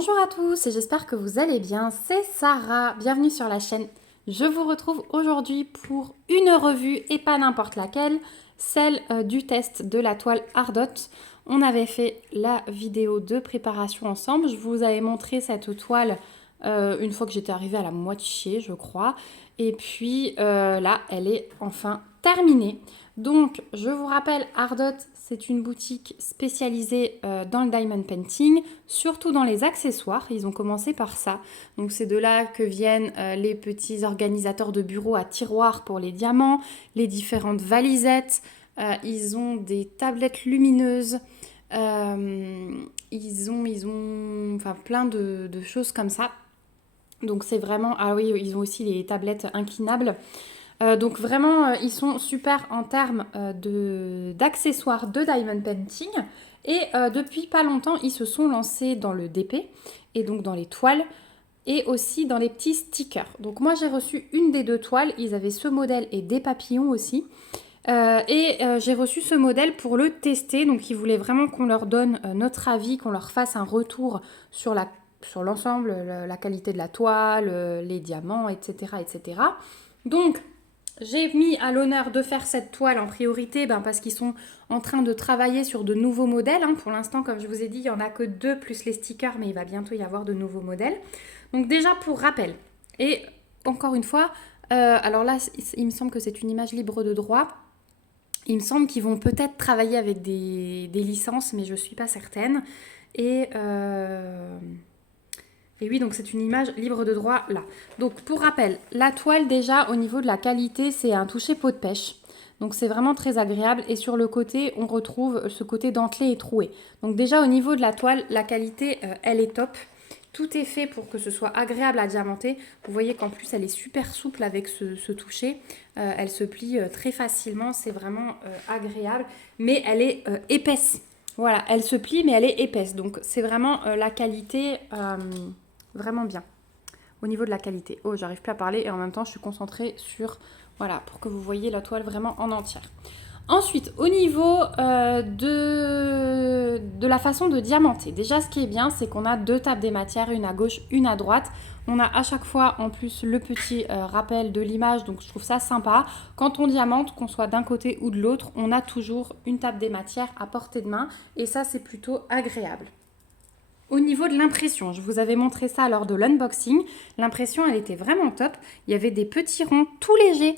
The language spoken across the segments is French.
Bonjour à tous et j'espère que vous allez bien, c'est Sarah, bienvenue sur la chaîne. Je vous retrouve aujourd'hui pour une revue et pas n'importe laquelle, celle du test de la toile Ardot. On avait fait la vidéo de préparation ensemble, je vous avais montré cette toile une fois que j'étais arrivée à la moitié je crois. Et puis là, elle est enfin terminée. Donc, je vous rappelle, Ardot, c'est une boutique spécialisée dans le diamond painting, surtout dans les accessoires. Ils ont commencé par ça. Donc, c'est de là que viennent les petits organisateurs de bureaux à tiroirs pour les diamants, les différentes valisettes. Ils ont des tablettes lumineuses. Ils ont enfin, plein de choses comme ça. Donc, c'est vraiment... Ah oui, ils ont aussi les tablettes inclinables. Donc vraiment, ils sont super en termes d'accessoires de diamond painting. Et depuis pas longtemps, ils se sont lancés dans le DP, et donc dans les toiles, et aussi dans les petits stickers. Donc moi, j'ai reçu une des deux toiles. Ils avaient ce modèle et des papillons aussi. J'ai reçu ce modèle pour le tester. Donc ils voulaient vraiment qu'on leur donne notre avis, qu'on leur fasse un retour sur l'ensemble, la qualité de la toile, les diamants, etc., etc. Donc, j'ai mis à l'honneur de faire cette toile en priorité parce qu'ils sont en train de travailler sur de nouveaux modèles. Pour l'instant, comme je vous ai dit, il n'y en a que 2 plus les stickers, mais il va bientôt y avoir de nouveaux modèles. Donc déjà, pour rappel, et encore une fois, alors là, il me semble que c'est une image libre de droit. Il me semble qu'ils vont peut-être travailler avec des licences, mais je ne suis pas certaine. Et oui, donc c'est une image libre de droit là. Donc pour rappel, la toile déjà au niveau de la qualité, c'est un toucher peau de pêche. Donc c'est vraiment très agréable. Et sur le côté, on retrouve ce côté dentelé et troué. Donc déjà au niveau de la toile, la qualité, elle est top. Tout est fait pour que ce soit agréable à diamanter. Vous voyez qu'en plus, elle est super souple avec ce toucher. Elle se plie très facilement. C'est vraiment agréable. Mais elle est épaisse. Voilà, elle se plie, mais elle est épaisse. Donc c'est vraiment la qualité... vraiment bien au niveau de la qualité. Oh, j'arrive plus à parler et en même temps, je suis concentrée sur, voilà, pour que vous voyez la toile vraiment en entière. Ensuite, au niveau de la façon de diamanter, déjà ce qui est bien, c'est qu'on a 2 tables des matières, une à gauche, une à droite. On a à chaque fois en plus le petit rappel de l'image, donc je trouve ça sympa. Quand on diamante, qu'on soit d'un côté ou de l'autre, on a toujours une table des matières à portée de main et ça, c'est plutôt agréable. Au niveau de l'impression, je vous avais montré ça lors de l'unboxing. L'impression, elle était vraiment top. Il y avait des petits ronds tout légers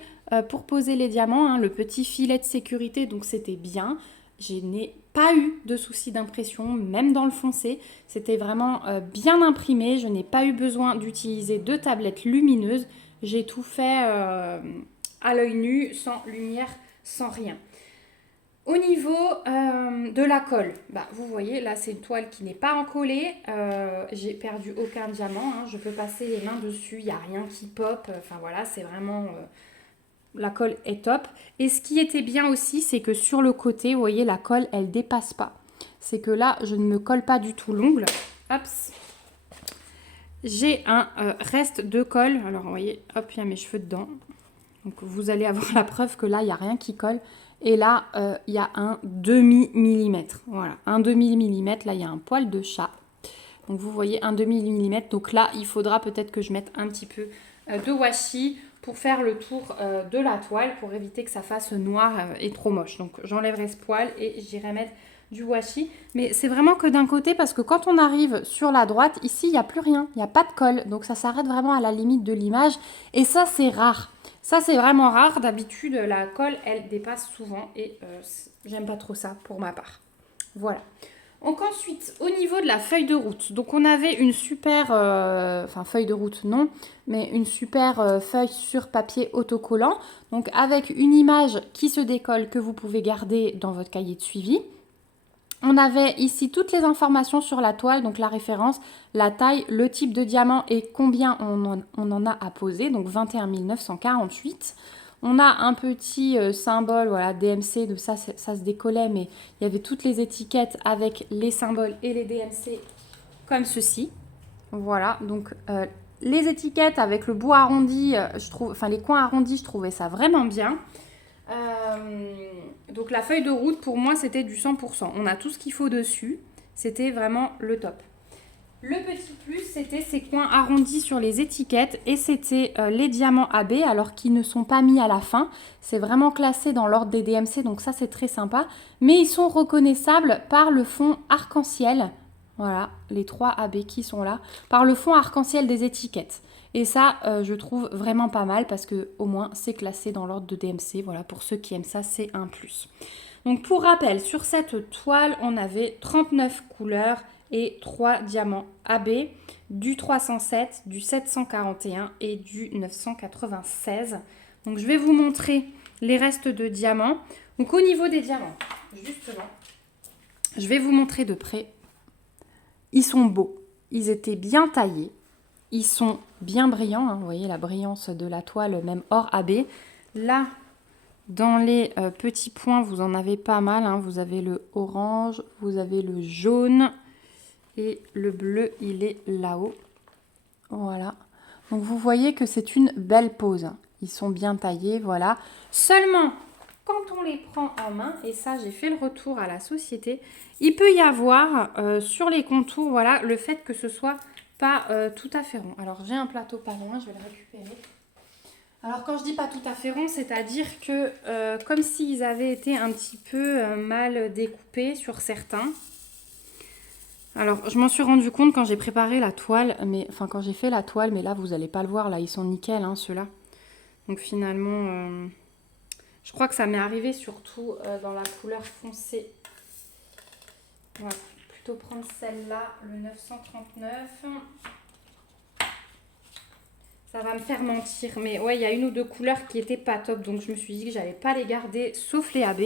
pour poser les diamants, le petit filet de sécurité, donc c'était bien. Je n'ai pas eu de soucis d'impression, même dans le foncé. C'était vraiment bien imprimé. Je n'ai pas eu besoin d'utiliser de tablettes lumineuses. J'ai tout fait à l'œil nu, sans lumière, sans rien. Au niveau de la colle, vous voyez, là c'est une toile qui n'est pas encollée. J'ai perdu aucun diamant. Je peux passer les mains dessus, il n'y a rien qui pop. Enfin voilà, c'est vraiment... la colle est top. Et ce qui était bien aussi, c'est que sur le côté, vous voyez, la colle, elle ne dépasse pas. C'est que là, je ne me colle pas du tout l'ongle. Hop. J'ai un reste de colle. Alors, vous voyez, hop, il y a mes cheveux dedans. Donc, vous allez avoir la preuve que là, il n'y a rien qui colle. Et là, il y a un demi-millimètre. Voilà, un demi-millimètre. Là, il y a un poil de chat. Donc, vous voyez, un demi-millimètre. Donc là, il faudra peut-être que je mette un petit peu de washi pour faire le tour de la toile, pour éviter que ça fasse noir et trop moche. Donc, j'enlèverai ce poil et j'irai mettre du washi. Mais c'est vraiment que d'un côté, parce que quand on arrive sur la droite, ici, il n'y a plus rien. Il n'y a pas de colle. Donc, ça s'arrête vraiment à la limite de l'image. Et ça, c'est rare. Ça, c'est vraiment rare. D'habitude, la colle, elle dépasse souvent et j'aime pas trop ça pour ma part. Voilà. Donc ensuite, au niveau de la feuille de route, donc on avait une super, enfin feuille de route non, mais une super feuille sur papier autocollant, donc avec une image qui se décolle que vous pouvez garder dans votre cahier de suivi. On avait ici toutes les informations sur la toile, donc la référence, la taille, le type de diamant et combien on en a à poser, donc 21 948. On a un petit symbole, voilà, DMC, de ça se décollait, mais il y avait toutes les étiquettes avec les symboles et les DMC comme ceci. Voilà, donc les étiquettes avec le bout arrondi, je trouve, enfin les coins arrondis, je trouvais ça vraiment bien. Donc la feuille de route pour moi c'était du 100%. On a tout ce qu'il faut dessus. C'était vraiment le top. Le petit plus, c'était ces coins arrondis sur les étiquettes et c'était les diamants AB, alors qu'ils ne sont pas mis à la fin. C'est vraiment classé dans l'ordre des DMC, donc ça c'est très sympa. Mais ils sont reconnaissables par le fond arc-en-ciel. Voilà, les 3 AB qui sont là, par le fond arc-en-ciel des étiquettes. Et ça, je trouve vraiment pas mal parce que au moins c'est classé dans l'ordre de DMC. Voilà, pour ceux qui aiment ça, c'est un plus. Donc pour rappel, sur cette toile, on avait 39 couleurs et 3 diamants AB, du 307, du 741 et du 996. Donc je vais vous montrer les restes de diamants. Donc au niveau des diamants, justement, je vais vous montrer de près. Ils sont beaux, ils étaient bien taillés, ils sont bien brillants, hein. Vous voyez la brillance de la toile, même hors AB. Là, dans les petits points, vous en avez pas mal, hein. Vous avez le orange, vous avez le jaune et le bleu, il est là-haut. Voilà. Donc vous voyez que c'est une belle pose. Ils sont bien taillés, voilà. Seulement, quand on les prend en main, et ça j'ai fait le retour à la société, il peut y avoir sur les contours, voilà, le fait que ce soit pas tout à fait rond. Alors j'ai un plateau pas loin, je vais le récupérer. Alors quand je dis pas tout à fait rond, c'est-à-dire que comme s'ils avaient été un petit peu mal découpés sur certains. Alors je m'en suis rendu compte quand j'ai préparé la toile, quand j'ai fait la toile, mais là vous n'allez pas le voir, là ils sont nickel, hein, ceux-là. Donc finalement, je crois que ça m'est arrivé surtout dans la couleur foncée. On va plutôt prendre celle-là, le 939. Ça va me faire mentir, mais ouais, il y a une ou deux couleurs qui étaient pas top, donc je me suis dit que j'allais pas les garder, sauf les AB.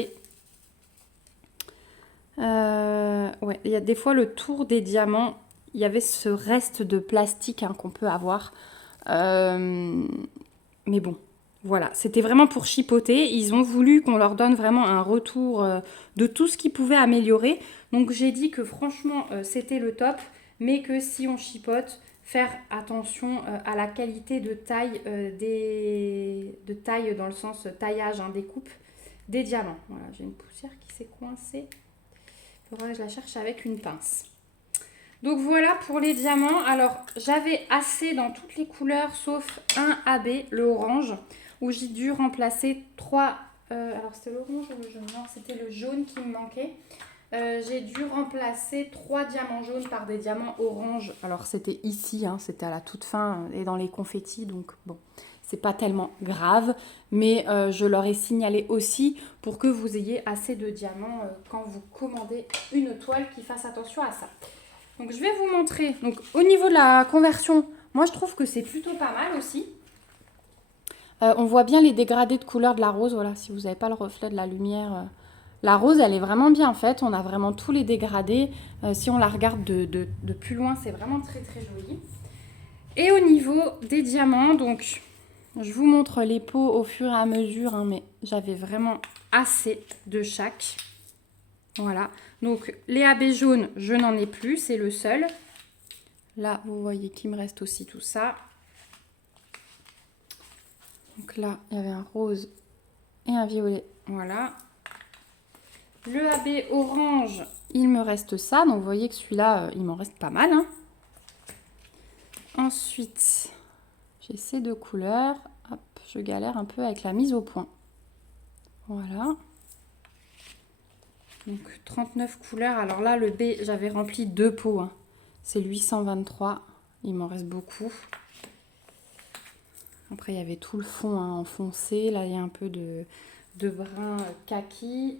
Ouais, il y a des fois le tour des diamants, il y avait ce reste de plastique, hein, qu'on peut avoir. Mais bon, voilà, c'était vraiment pour chipoter. Ils ont voulu qu'on leur donne vraiment un retour de tout ce qu'ils pouvaient améliorer. Donc j'ai dit que franchement, c'était le top, mais que si on chipote, faire attention à la qualité de taille, de taille dans le sens taillage, hein, découpe des diamants. Voilà, j'ai une poussière qui s'est coincée. Il faudra que je la cherche avec une pince. Donc voilà pour les diamants. Alors j'avais assez dans toutes les couleurs sauf un AB, le orange, où j'ai dû remplacer 3... alors c'était l'orange ou le jaune? Non, c'était le jaune qui me manquait. J'ai dû remplacer 3 diamants jaunes par des diamants orange. Alors c'était ici, hein, c'était à la toute fin et dans les confettis, donc bon, c'est pas tellement grave, mais je leur ai signalé aussi pour que vous ayez assez de diamants quand vous commandez une toile, qui fasse attention à ça. Donc je vais vous montrer. Donc au niveau de la conversion, moi je trouve que c'est plutôt pas mal aussi. On voit bien les dégradés de couleur de la rose, voilà, si vous n'avez pas le reflet de la lumière. La rose, elle est vraiment bien faite. On a vraiment tous les dégradés. Si on la regarde de plus loin, c'est vraiment très très joli. Et au niveau des diamants, donc je vous montre les pots au fur et à mesure, hein, mais j'avais vraiment assez de chaque. Voilà. Donc les AB jaunes, je n'en ai plus, c'est le seul. Là, vous voyez qu'il me reste aussi tout ça. Donc là, il y avait un rose et un violet. Voilà. Le AB orange, il me reste ça. Donc, vous voyez que celui-là, il m'en reste pas mal, hein. Ensuite, j'ai ces deux couleurs. Hop, je galère un peu avec la mise au point. Voilà. Donc, 39 couleurs. Alors là, le B, j'avais rempli 2 pots, hein. C'est 823. Il m'en reste beaucoup. Après, il y avait tout le fond, hein, en foncé. Là, il y a un peu de brun kaki.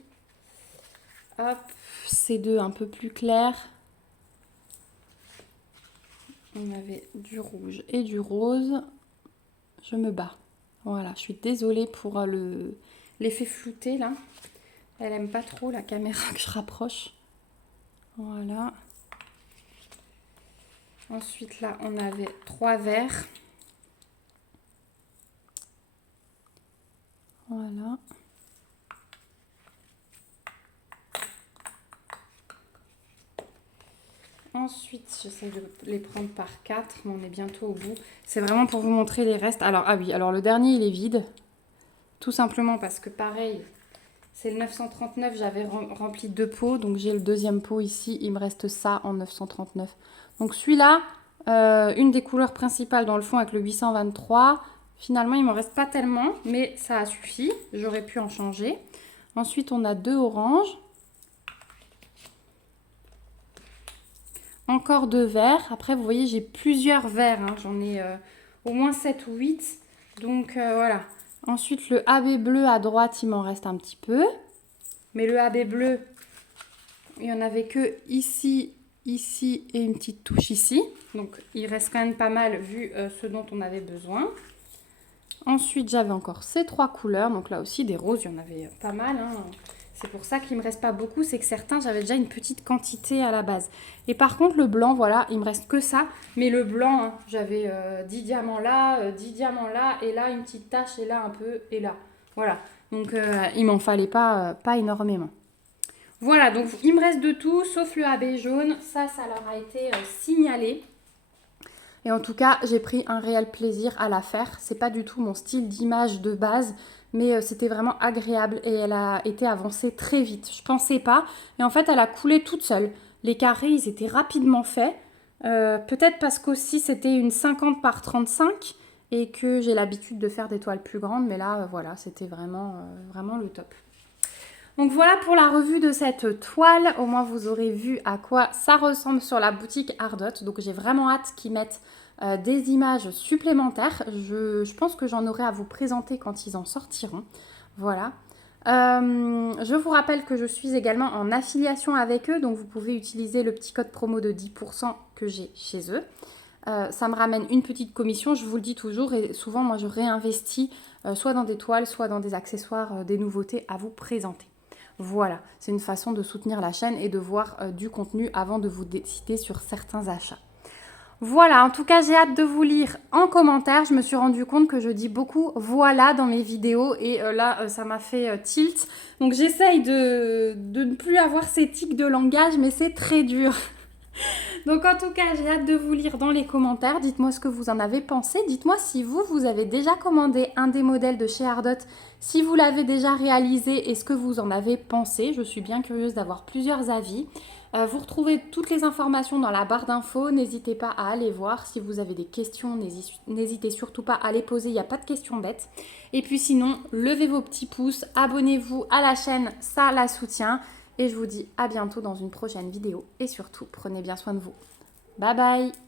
Hop, ces deux un peu plus clairs. On avait du rouge et du rose. Je me bats. Voilà, je suis désolée pour l'effet flouté, là. Elle aime pas trop la caméra que je rapproche. Voilà. Ensuite, là, on avait 3 verres. Voilà. Ensuite, j'essaie de les prendre par 4, mais on est bientôt au bout. C'est vraiment pour vous montrer les restes. Alors, ah oui, alors le dernier, il est vide. Tout simplement parce que, pareil, C'est le 939, j'avais rempli 2 pots, donc j'ai le deuxième pot ici, il me reste ça en 939. Donc celui-là, une des couleurs principales dans le fond avec le 823, finalement il m'en reste pas tellement, mais ça a suffi, j'aurais pu en changer. Ensuite on a 2 oranges. Encore 2 verts. Après, vous voyez, j'ai plusieurs verts. Hein. J'en ai au moins 7 ou 8. Donc, voilà. Ensuite, le AB bleu à droite, il m'en reste un petit peu. Mais le AB bleu, il n'y en avait que ici, ici et une petite touche ici. Donc, il reste quand même pas mal vu ce dont on avait besoin. Ensuite, j'avais encore ces 3 couleurs. Donc là aussi, des roses, il y en avait pas mal. Hein. C'est pour ça qu'il ne me reste pas beaucoup, c'est que certains, j'avais déjà une petite quantité à la base. Et par contre, le blanc, voilà, il me reste que ça. Mais le blanc, hein, j'avais 10 diamants là, 10 diamants là, et là, une petite tache, et là, un peu, et là. Voilà. Donc, il m'en fallait pas énormément. Voilà, donc il me reste de tout, sauf le AB jaune. Ça leur a été signalé. Et en tout cas, j'ai pris un réel plaisir à la faire. C'est pas du tout mon style d'image de base, mais c'était vraiment agréable et elle a été avancée très vite. Je pensais pas. Et en fait, elle a coulé toute seule. Les carrés, ils étaient rapidement faits. Peut-être parce qu'aussi c'était une 50 par 35 et que j'ai l'habitude de faire des toiles plus grandes. Mais là, voilà, c'était vraiment le top. Donc voilà pour la revue de cette toile. Au moins, vous aurez vu à quoi ça ressemble sur la boutique Ardot. Donc j'ai vraiment hâte qu'ils mettent des images supplémentaires. Je pense que j'en aurai à vous présenter quand ils en sortiront. Voilà. Je vous rappelle que je suis également en affiliation avec eux. Donc vous pouvez utiliser le petit code promo de 10% que j'ai chez eux. Ça me ramène une petite commission, je vous le dis toujours, et souvent moi je réinvestis soit dans des toiles, soit dans des accessoires, des nouveautés à vous présenter. Voilà, c'est une façon de soutenir la chaîne et de voir du contenu avant de vous décider sur certains achats. Voilà, en tout cas, j'ai hâte de vous lire en commentaire. Je me suis rendu compte que je dis beaucoup « voilà » dans mes vidéos et là, ça m'a fait tilt. Donc, j'essaye de ne plus avoir ces tics de langage, mais c'est très dur. Donc en tout cas, j'ai hâte de vous lire dans les commentaires. Dites-moi ce que vous en avez pensé. Dites-moi si vous avez déjà commandé un des modèles de chez Ardot, si vous l'avez déjà réalisé et ce que vous en avez pensé. Je suis bien curieuse d'avoir plusieurs avis. Vous retrouvez toutes les informations dans la barre d'infos. N'hésitez pas à aller voir. Si vous avez des questions, n'hésitez surtout pas à les poser. Il n'y a pas de questions bêtes. Et puis sinon, levez vos petits pouces, abonnez-vous à la chaîne, ça la soutient. Et je vous dis à bientôt dans une prochaine vidéo. Et surtout, prenez bien soin de vous. Bye bye!